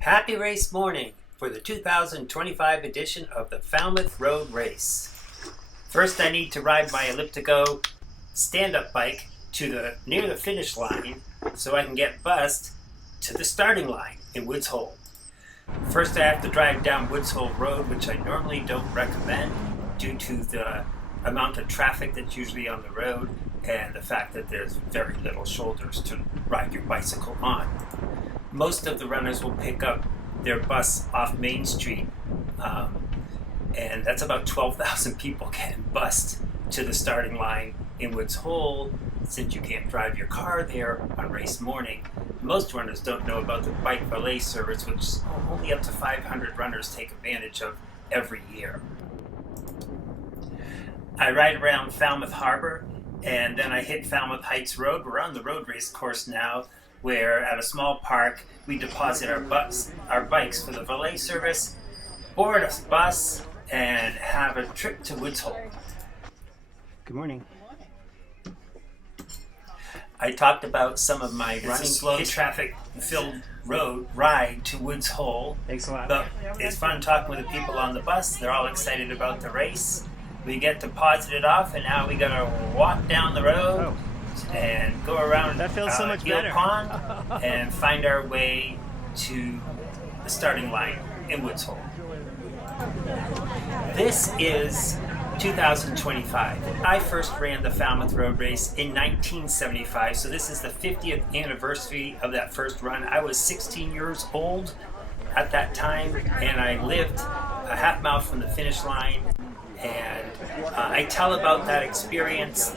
Happy race morning for the 2025 edition of the Falmouth Road Race. First, I need to ride my Elliptico stand-up bike to near the finish line so I can get bussed to the starting line in Woods Hole. First, I have to drive down Woods Hole Road, which I normally don't recommend due to the amount of traffic that's usually on the road and the fact that there's very little shoulders to ride your bicycle on. Most of the runners will pick up their bus off Main Street, and that's about 12,000 people getting bussed to the starting line in Woods Hole. Since you can't drive your car there on race morning, most runners don't know about the bike valet service, which only up to 500 runners take advantage of every year. I ride around Falmouth Harbor, and then I hit Falmouth Heights Road. We're on the road race course now, where at a small park we deposit our bikes for the valet service, board a bus, and have a trip to Woods Hole. Good morning. I talked about some of my running slow traffic-filled road ride to Woods Hole. Thanks a lot. But it's fun talking with the people on the bus. They're all excited about the race. We get deposited off, and now we gotta walk down the road and go around that feels so much better. Pond and find our way to the starting line in Woods Hole. This is 2025. I first ran the Falmouth Road Race in 1975, so this is the 50th anniversary of that first run. I was 16 years old at that time, and I lived a half mile from the finish line. And I tell about that experience,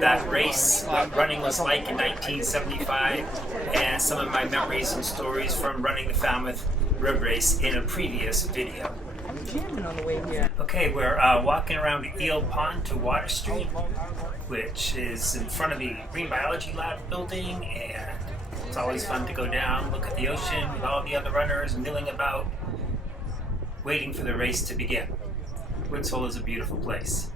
that race, what running was like in 1975, and some of my memories and stories from running the Falmouth Road Race in a previous video. Okay, we're walking around Eel Pond to Water Street, which is in front of the Marine Biology Lab building, and it's always fun to go down, look at the ocean with all the other runners milling about, waiting for the race to begin. Woods Hole is a beautiful place.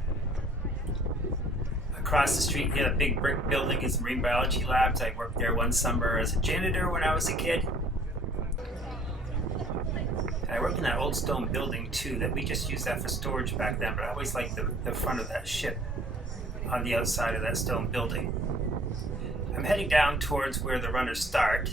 Across the street, a big brick building is Marine Biology Labs. I worked there one summer as a janitor when I was a kid. And I worked in that old stone building too, that we just used that for storage back then, but I always liked the front of that ship on the outside of that stone building. I'm heading down towards where the runners start.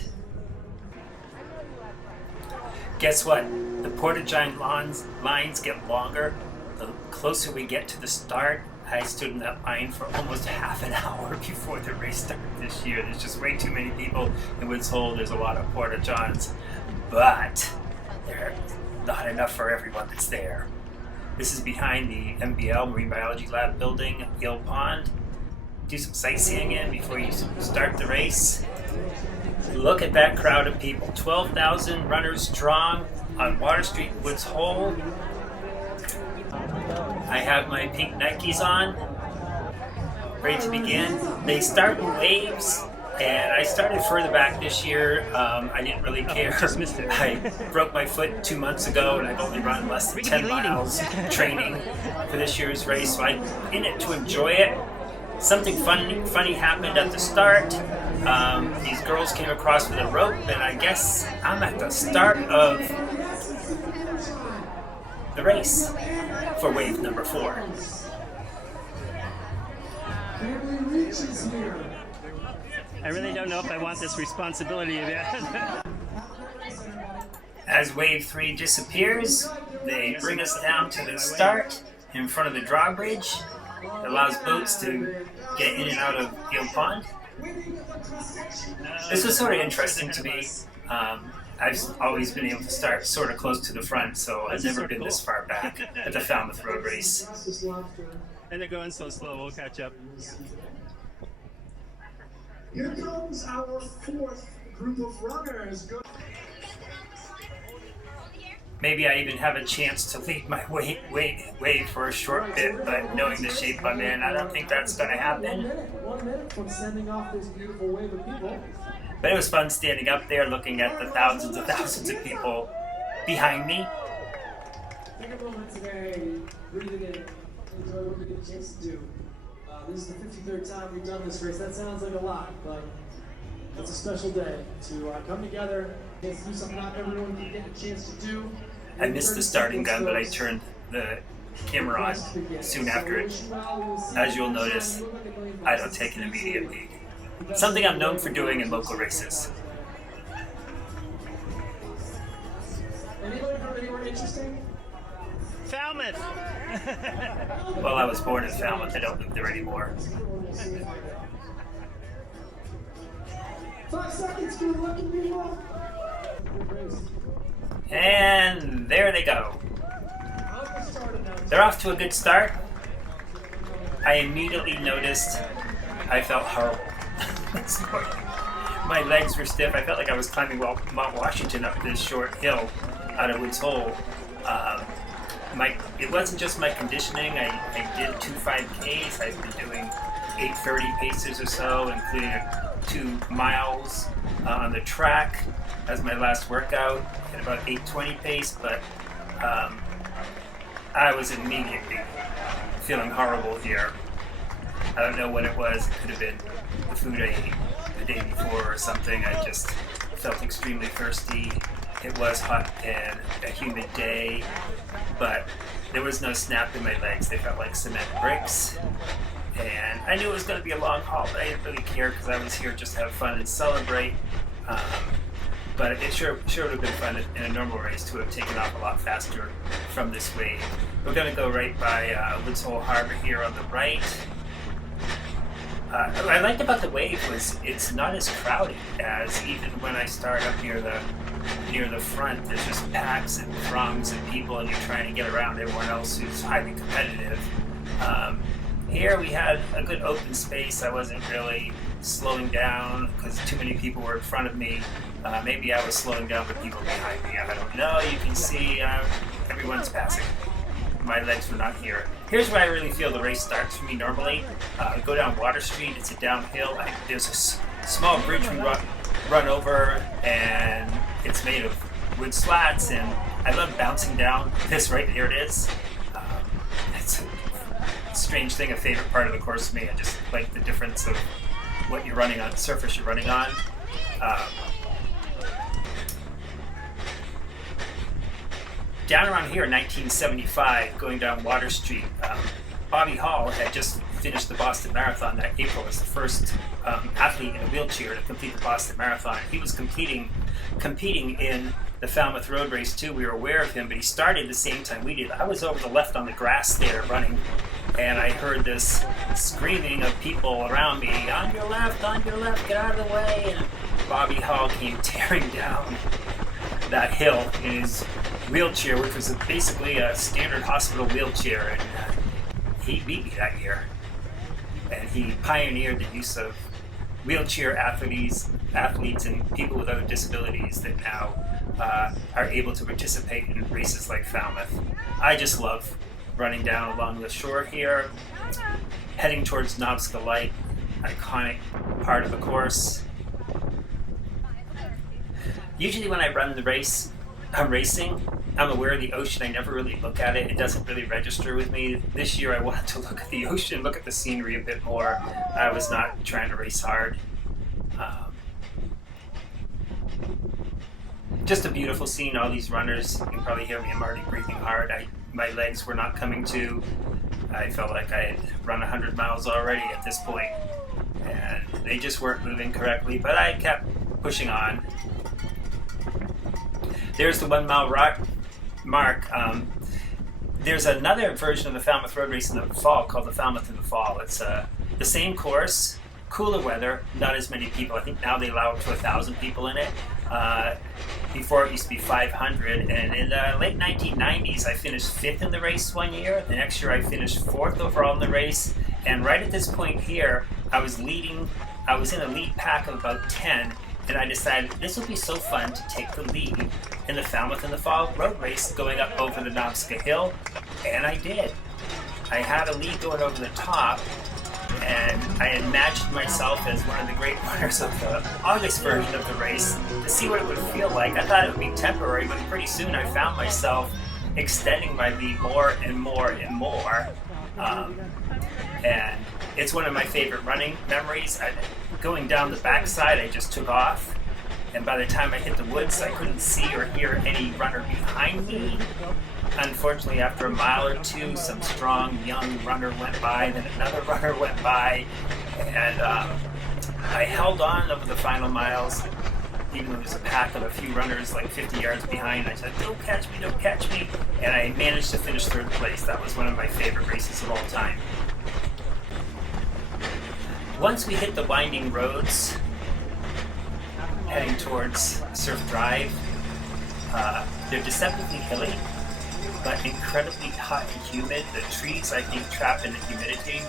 Guess what? The porta-john lines get longer. The closer we get to the start. I stood in that line for almost half an hour before the race started this year. There's just way too many people in Woods Hole. There's a lot of porta-johns, but they're not enough for everyone that's there. This is behind the MBL, Marine Biology Lab building, Eel Pond. Do some sightseeing in before you start the race. Look at that crowd of people. 12,000 runners strong on Water Street, Woods Hole. I have my pink Nikes on, ready to begin. They start in waves, and I started further back this year. I didn't really care. Just missed it. I broke my foot 2 months ago, and I've only run less than 10 miles training for this year's race, so I'm in it to enjoy it. Something funny happened at the start. These girls came across with a rope, and I guess I'm at the start of the race for wave number 4. I really don't know if I want this responsibility yet. As wave 3 disappears, they bring us down to the start in front of the drawbridge. It allows boats to get in and out of Eel Pond. This was sort of interesting to me. I've always been able to start sort of close to the front, so I've never been this far back at the Falmouth Road Race. And they're going so slow, we'll catch up. Here comes our 4th group of runners. Maybe I even have a chance to lead my wave for a short bit, but knowing the shape I'm in, I don't think that's going to happen. 1 minute from sending off this beautiful wave of people. But it was fun standing up there looking at the thousands of people behind me. Take a moment today, breathe it in, enjoy what we get a chance to do. This is the 53rd time we've done this race. That sounds like a lot, but it's a special day to come together Just do something not everyone can get a chance to do. I missed the starting gun, but I turned the camera on soon after it. As you'll notice, I don't take an immediate lead. Something I'm known for doing in local races. Anybody from anywhere interesting? Falmouth! Well, I was born in Falmouth. I don't live there anymore. 5 seconds, good looking people. And there they go. They're off to a good start. I immediately noticed I felt horrible. My legs were stiff. I felt like I was climbing Mount Washington up this short hill out of Woods Hole. It wasn't just my conditioning. I did 2 5Ks. I've been doing 8:30 paces or so, including 2 miles on the track as my last workout at about 8:20 pace, but I was immediately feeling horrible here. I don't know what it was. It could have been the food I ate the day before or something. I just felt extremely thirsty. It was hot and a humid day, but there was no snap in my legs. They felt like cement bricks. And I knew it was going to be a long haul, but I didn't really care because I was here just to have fun and celebrate. But it sure would have been fun in a normal race to have taken off a lot faster from this wave. We're going to go right by Woods Hole Harbor here on the right. What I liked about the wave was it's not as crowded as even when I start up near the front. There's just packs and throngs of people, and you're trying to get around everyone else who's highly competitive. Here we had a good open space. I wasn't really slowing down because too many people were in front of me. Maybe I was slowing down with people behind me. I don't know. You can see everyone's passing. My legs were not here. Here's where I really feel the race starts for me normally. Go down Water Street. It's a downhill. There's a small bridge we run over, and it's made of wood slats, and I love bouncing down this right here. It is. It's a strange thing, a favorite part of the course for me. I just like the difference of what you're running on, surface you're running on. Down around here in 1975, going down Water Street, Bobby Hall had just finished the Boston Marathon that April as the first athlete in a wheelchair to complete the Boston Marathon. He was competing in the Falmouth Road Race too. We were aware of him, but he started the same time we did. I was over the left on the grass there running, and I heard this screaming of people around me, on your left, get out of the way. And Bobby Hall came tearing down that hill in his wheelchair, which was basically a standard hospital wheelchair, and he beat me that year. And he pioneered the use of wheelchair athletes and people with other disabilities that now are able to participate in races like Falmouth. I just love running down along the shore here, heading towards Nobska Light, iconic part of the course. Usually when I run the race, I'm racing, I'm aware of the ocean. I never really look at it. It doesn't really register with me. This year I wanted to look at the ocean, look at the scenery a bit more. I was not trying to race hard. Just a beautiful scene, all these runners. You can probably hear me, I'm already breathing hard. My legs were not coming to. I felt like I had run 100 miles already at this point, and they just weren't moving correctly, but I kept pushing on. There's the 1 mile mark. There's another version of the Falmouth Road Race in the fall called the Falmouth in the Fall. It's the same course, cooler weather, not as many people. I think now they allow up to 1,000 people in it. Before it used to be 500, and in the late 1990s I finished 5th in the race one year. The next year I finished 4th overall in the race, and right at this point here I was in a lead pack of about 10, and I decided this would be so fun to take the lead in the Falmouth in the Fall Road Race going up over the Nobska Hill, and I did. I had a lead going over the top, and I imagined myself as one of the great runners of the August version of the race to see what it would feel like. I thought it would be temporary, but pretty soon I found myself extending my lead more and more and more. And it's one of my favorite running memories. Going down the backside, I just took off, and by the time I hit the woods, I couldn't see or hear any runner behind me. Unfortunately, after a mile or two, some strong young runner went by, then another runner went by, and I held on over the final miles, even though there was a pack of a few runners like 50 yards behind. I said, don't catch me, don't catch me, and I managed to finish third place. That was one of my favorite races of all time. Once we hit the winding roads, heading towards Surf Drive, they're deceptively hilly, but incredibly hot and humid. The trees, I think, trap in the humidity.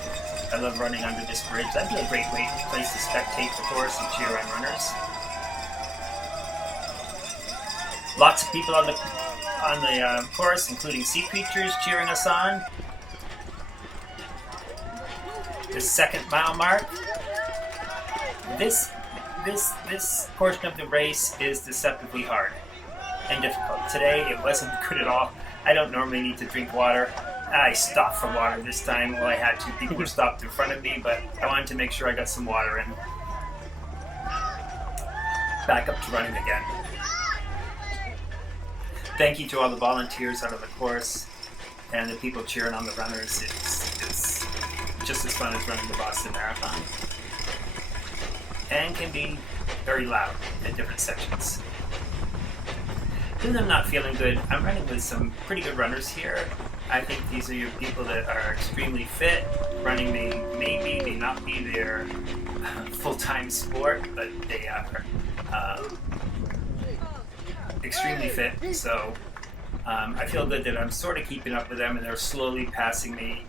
I love running under this bridge. That'd be a great place to spectate the course and cheer on runners. Lots of people on the course, including sea creatures, cheering us on. The second mile mark. This portion of the race is deceptively hard and difficult. Today it wasn't good at all. I don't normally need to drink water. I stopped for water this time. Well, I had to. People were stopped in front of me, but I wanted to make sure I got some water in. Back up to running again. Thank you to all the volunteers out of the course and the people cheering on the runners. It's just as fun as running the Boston Marathon. And can be very loud at different sections. Even though I'm not feeling good, I'm running with some pretty good runners here. I think these are your people that are extremely fit. Running may not be their full-time sport, but they are extremely fit. So I feel good that I'm sort of keeping up with them, and they're slowly passing me.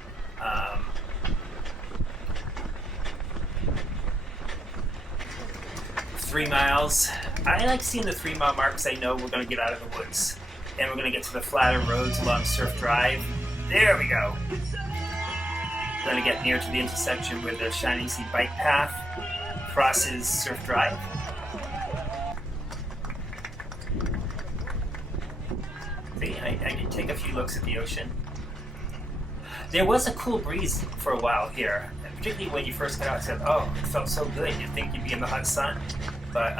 3 miles. I like seeing the 3 mile mark because I know we're going to get out of the woods and we're going to get to the flatter roads along Surf Drive. There we go. We're going to get near to the intersection where the Shining Sea bike path crosses Surf Drive. See, I did take a few looks at the ocean. There was a cool breeze for a while here, and particularly when you first got out. I said, oh, it felt so good. You'd think you'd be in the hot sun. But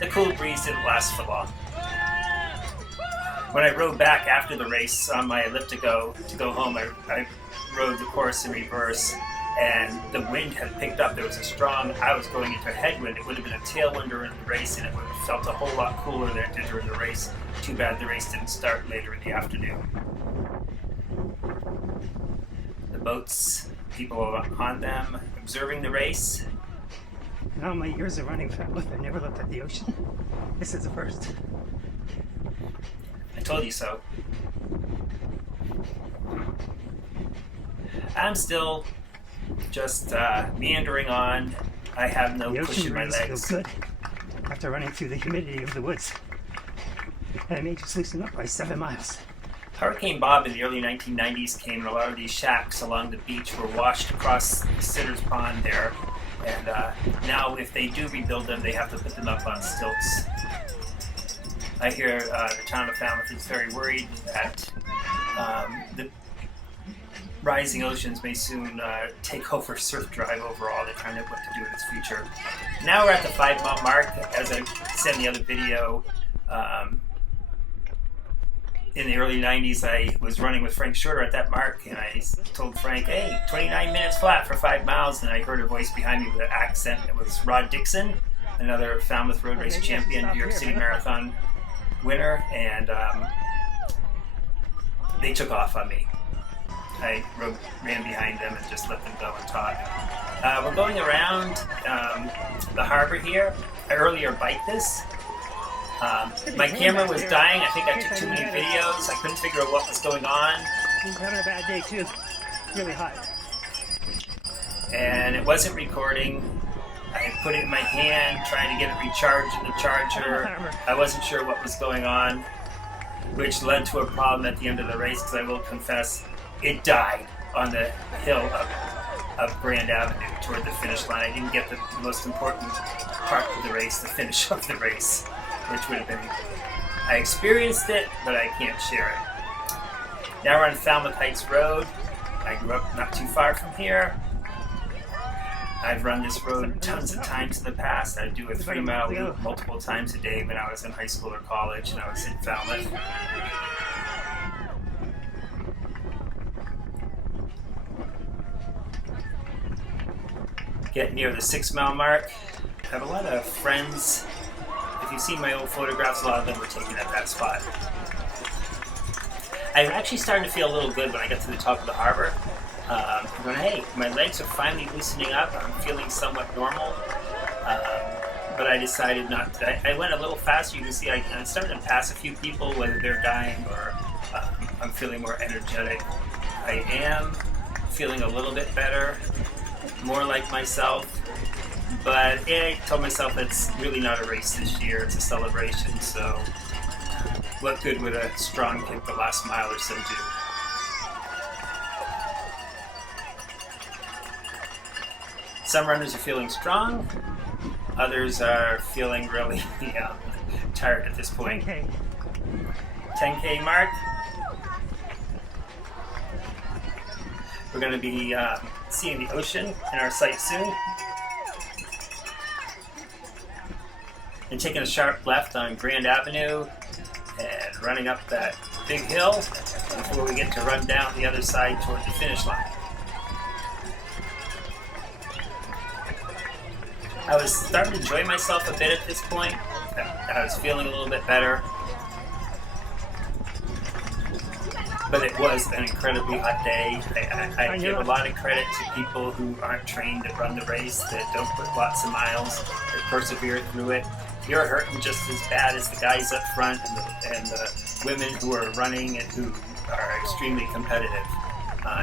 the cool breeze didn't last for long. When I rode back after the race on my elliptico to go home, I rode the course in reverse, and the wind had picked up. There was a strong, I was going into a headwind. It would have been a tailwind during the race, and it would have felt a whole lot cooler than it did during the race. Too bad the race didn't start later in the afternoon. The boats, people on them, observing the race. In all my years of running Falmouth, I never looked at the ocean. This is the first. I told you so. I'm still just meandering on. I have no push in my legs. Feels good after running through the humidity of the woods. And it made you loosen up by 7 miles. Hurricane Bob in the early 1990s came, and a lot of these shacks along the beach were washed across Sitter's Pond there. And now if they do rebuild them, they have to put them up on stilts. I hear the town of Falmouth is very worried that the rising oceans may soon take over Surf Drive overall. They're trying to know what to do in its future. Now we're at the 5 mile mark. As I said in the other video, in the early 90s, I was running with Frank Shorter at that mark, and I told Frank, hey, 29 minutes flat for 5 miles, and I heard a voice behind me with an accent. It was Rod Dixon, another Falmouth Road Race champion, New York City Marathon winner, and they took off on me. I ran behind them and just let them go and talk. We're going around the harbor here. I earlier biked this. My camera was dying. I think I took too many videos. I couldn't figure out what was going on. I'm having a bad day too. Really hot. And it wasn't recording. I had put it in my hand, trying to get it recharged in the charger. I wasn't sure what was going on, which led to a problem at the end of the race, because I will confess, it died on the hill of Grand Avenue toward the finish line. I didn't get the most important part of the race, the finish of the race, which would have been, I experienced it, but I can't share it. Now we're on Falmouth Heights Road. I grew up not too far from here. I've run this road tons of times in the past. I do a 3-mile loop multiple times a day when I was in high school or college and I was in Falmouth. Get near the 6-mile mark. I have a lot of friends. If you've seen my old photographs, a lot of them were taken at that spot. I actually started to feel a little good when I got to the top of the harbor. I'm going, hey, my legs are finally loosening up. I'm feeling somewhat normal. But I decided not to. I went a little faster. You can see I'm starting to pass a few people, whether they're dying or I'm feeling more energetic. I am feeling a little bit better, more like myself. But I told myself it's really not a race this year. It's a celebration. So what good would a strong kick the last mile or so do? Some runners are feeling strong, others are feeling really tired at this point. 10K mark. We're going to be seeing the ocean in our sight soon. And taking a sharp left on Grand Avenue and running up that big hill before we get to run down the other side toward the finish line. I was starting to enjoy myself a bit at this point. I was feeling a little bit better. But it was an incredibly hot day. I give a lot of credit to people who aren't trained to run the race, that don't put lots of miles, that persevere through it. You're hurting just as bad as the guys up front and the women who are running and who are extremely competitive.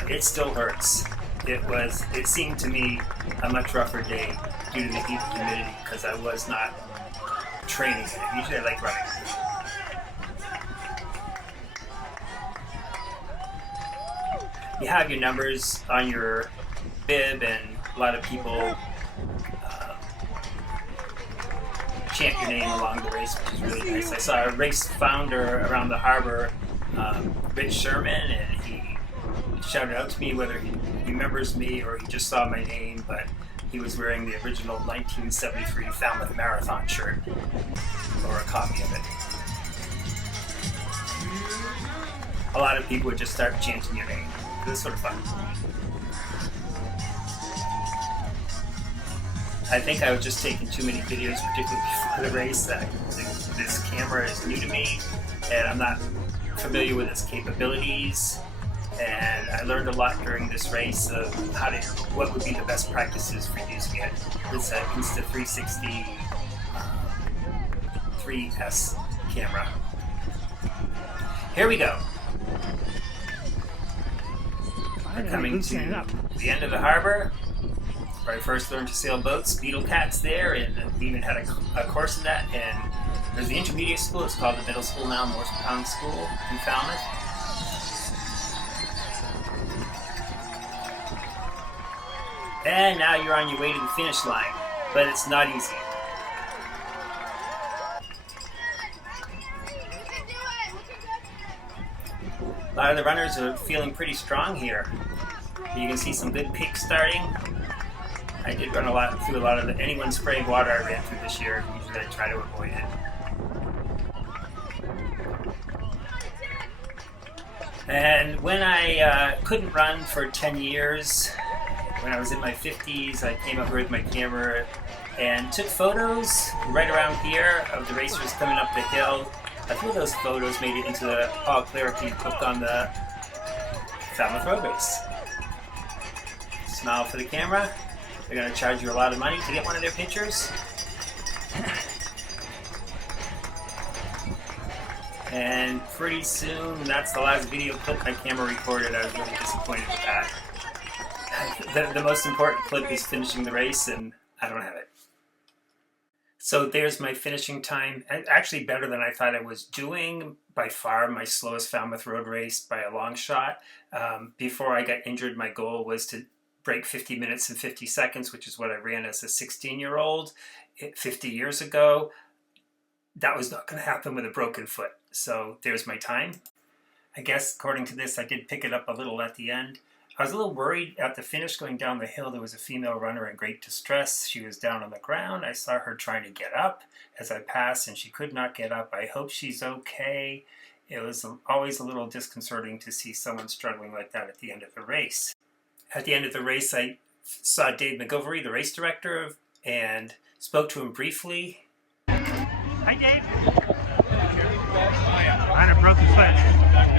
It still hurts. It seemed to me a much rougher day due to the heat and humidity because I was not training it. Usually I like running. You have your numbers on your bib, and a lot of people chant your name along the race, which is really nice. I saw a race founder around the harbor, Rich Sherman, and he shouted out to me whether he remembers me or he just saw my name, but he was wearing the original 1973 Falmouth Marathon shirt, or a copy of it. A lot of people would just start chanting your name. It was sort of fun. I think I was just taking too many videos, particularly before the race. This camera is new to me, and I'm not familiar with its capabilities. And I learned a lot during this race of what would be the best practices for using it. It's an Insta360 3S camera. Here we go. We're coming to the end of the harbor, where I first learned to sail boats. Beetle Cat's there, and we even had a course in that. And there's the intermediate school. It's called the middle school now, Morristown School in Falmouth. And now you're on your way to the finish line, but it's not easy. A lot of the runners are feeling pretty strong here. You can see some good peaks starting. I did run through a lot of anyone spraying water I ran through this year. Usually I try to avoid it. And when I couldn't run for 10 years, when I was in my 50s, I came up here with my camera and took photos right around here of the racers coming up the hill. A few of those photos made it into the Paul Clarity book on the Falmouth Road Race. Smile for the camera. They're going to charge you a lot of money to get one of their pictures. And pretty soon, that's the last video clip my camera recorded. I was really disappointed with that. The most important clip is finishing the race, and I don't have it. So there's my finishing time. Actually better than I thought I was doing. By far my slowest Falmouth Road Race by a long shot. Before I got injured, my goal was to break 50 minutes and 50 seconds, which is what I ran as a 16-year-old 50 years ago. That was not going to happen with a broken foot. So there's my time. I guess according to this, I did pick it up a little at the end. I was a little worried at the finish going down the hill. There was a female runner in great distress. She was down on the ground. I saw her trying to get up as I passed, and she could not get up. I hope she's okay. It was always a little disconcerting to see someone struggling like that at the end of the race. At the end of the race, I saw Dave McGovery, the race director, and spoke to him briefly. Hi, Dave. I had a broken foot.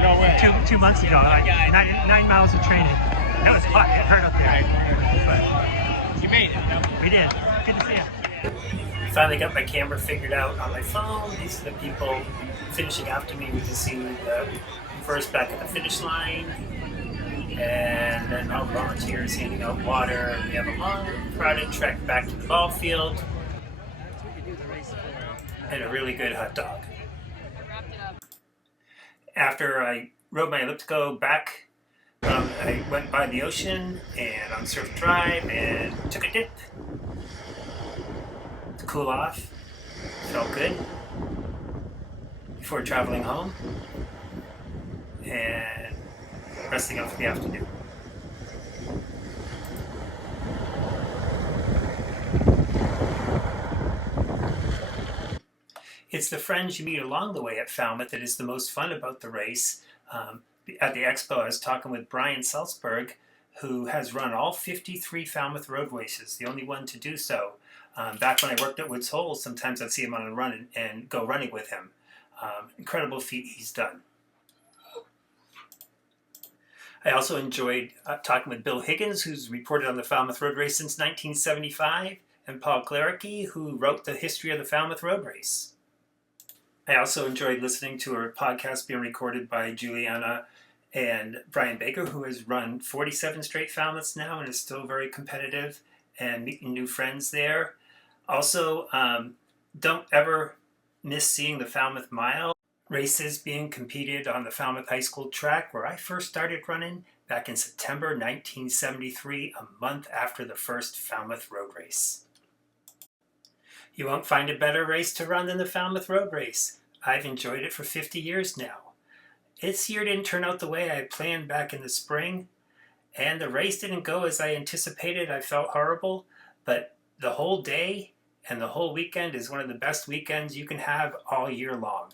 No way. Two months ago, like 9 miles of training. That was hot. It hurt up there. But You made it. we did. Good to see you. Finally got my camera figured out on my phone. These are the people finishing after me. We can see the first back at the finish line. And then all the volunteers handing out water. We have a long, crowded trek back to the ball field. And a really good hot dog. After I rode my elliptico back, I went by the ocean and on Surf Drive and took a dip to cool off. Felt good before traveling home and resting up for the afternoon. It's the friends you meet along the way at Falmouth that is the most fun about the race. At the expo, I was talking with Brian Salzberg, who has run all 53 Falmouth Road Races, the only one to do so. Back when I worked at Woods Hole, sometimes I'd see him on a run and go running with him. Incredible feat he's done. I also enjoyed talking with Bill Higgins, who's reported on the Falmouth Road Race since 1975, and Paul Claricke, who wrote the history of the Falmouth Road Race. I also enjoyed listening to a podcast being recorded by Juliana and Brian Baker, who has run 47 straight Falmouths now and is still very competitive, and meeting new friends there. Also, don't ever miss seeing the Falmouth Mile races being competed on the Falmouth High School track, where I first started running back in September 1973, a month after the first Falmouth Road Race. You won't find a better race to run than the Falmouth Road Race. I've enjoyed it for 50 years now. This year didn't turn out the way I planned back in the spring, and the race didn't go as I anticipated. I felt horrible, but the whole day and the whole weekend is one of the best weekends you can have all year long.